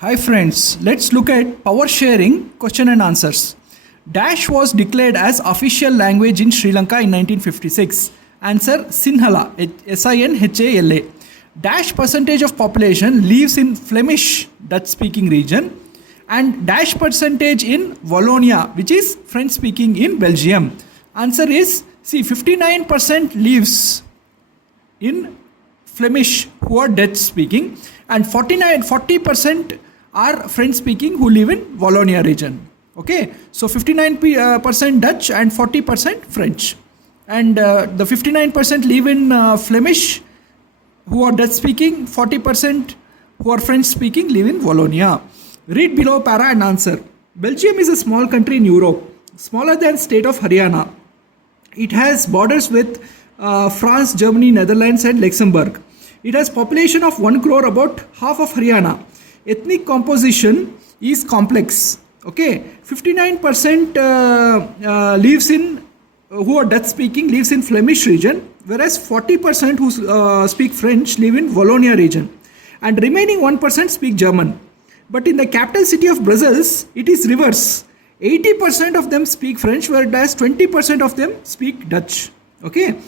Hi friends, let's look at power sharing question and answers. Dash was declared as official language in Sri Lanka in 1956. Answer Sinhala, Sinhala. Dash percentage of population lives in Flemish Dutch speaking region and dash percentage in Wallonia, which is French speaking in Belgium. Answer is 59% lives in Flemish who are Dutch speaking and 40% are French speaking who live in Wallonia region. Okay, so 59% Dutch and 40% French, and the 59% live in Flemish who are Dutch speaking, 40% who are French speaking live in Wallonia. Read below para and answer. Belgium is a small country in Europe, smaller than state of Haryana. It has borders with France, Germany, Netherlands and Luxembourg. It has population of 1 crore, about half of Haryana. Ethnic composition is complex. Okay, 59% lives in who are Dutch speaking lives in Flemish region, whereas 40% who speak French live in Wallonia region, and remaining 1% speak German. But in the capital city of Brussels, it is reverse. 80% of them speak French, whereas 20% of them speak Dutch. Okay.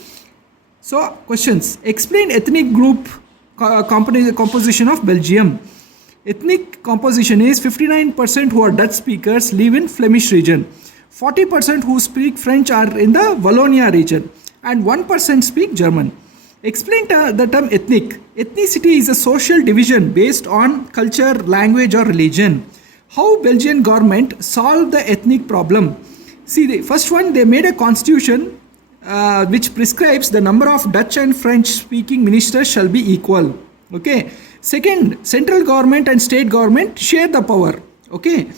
So questions. Explain ethnic group composition of Belgium. Ethnic composition is 59% who are Dutch speakers live in Flemish region. 40% who speak French are in the Wallonia region and 1% speak German. Explain the term ethnic. Ethnicity is a social division based on culture, language or religion. How Belgian government solved the ethnic problem? See, the first one, they made a constitution which prescribes the number of Dutch and French speaking ministers shall be equal. Okay. Second, central government and state government share the power. Okay.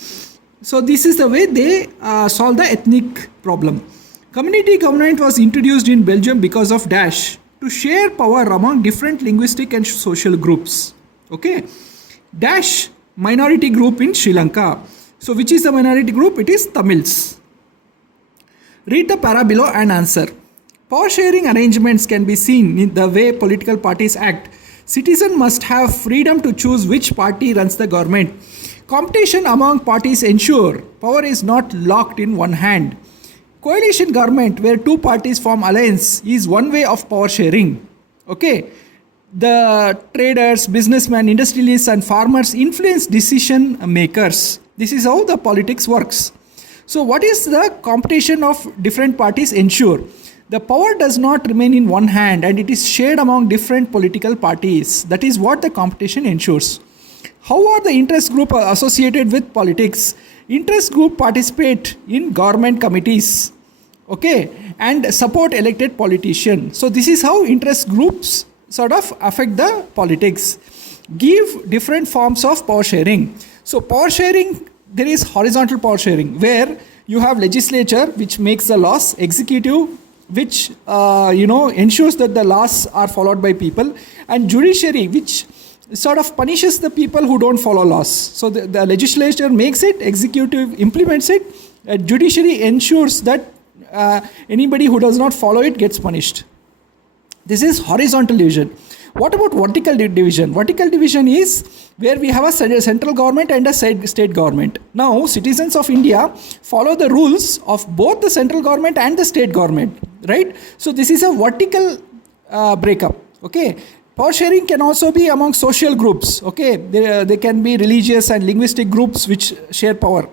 So this is the way they solve the ethnic problem. Community government was introduced in Belgium because of Dash, to share power among different linguistic and social groups. Okay. Dash minority group in Sri Lanka. So which is the minority group? It is Tamils. Read the para below and answer. Power sharing arrangements can be seen in the way political parties act. Citizens must have freedom to choose which party runs the government. Competition among parties ensure power is not locked in one hand. Coalition government where two parties form alliance is one way of power sharing. Okay. The traders, businessmen, industrialists and farmers influence decision makers. This is how the politics works. So what is the competition of different parties ensure? The power does not remain in one hand and it is shared among different political parties. That is what the competition ensures. How are the interest group associated with politics? Interest group participate in government committees, okay, and support elected politicians. So this is how interest groups sort of affect the politics. Give different forms of power sharing. So power sharing, there is horizontal power sharing where you have legislature which makes the laws, executive which ensures that the laws are followed by people, and judiciary which sort of punishes the people who don't follow laws. So the legislature makes it, executive implements it, judiciary ensures that anybody who does not follow it gets punished. This is horizontal division. What about vertical division? Vertical division is where we have a central government and a state government. Now, citizens of India follow the rules of both the central government and the state government, right? So this is a vertical breakup. Okay. Power sharing can also be among social groups. Okay. They can be religious and linguistic groups which share power.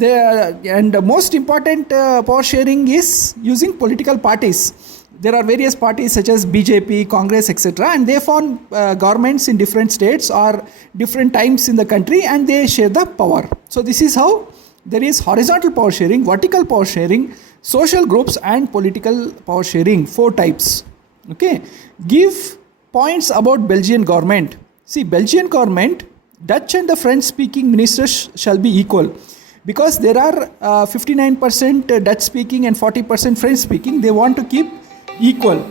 And the most important power sharing is using political parties. There are various parties such as BJP, Congress, etc. and they form governments in different states or different times in the country and they share the power. So this is how there is horizontal power sharing, vertical power sharing, social groups and political power sharing, 4 types. Okay. Give points about Belgian government. See, Belgian government, Dutch and the French speaking ministers shall be equal. Because there are 59% Dutch speaking and 40% French speaking, they want to keep equal.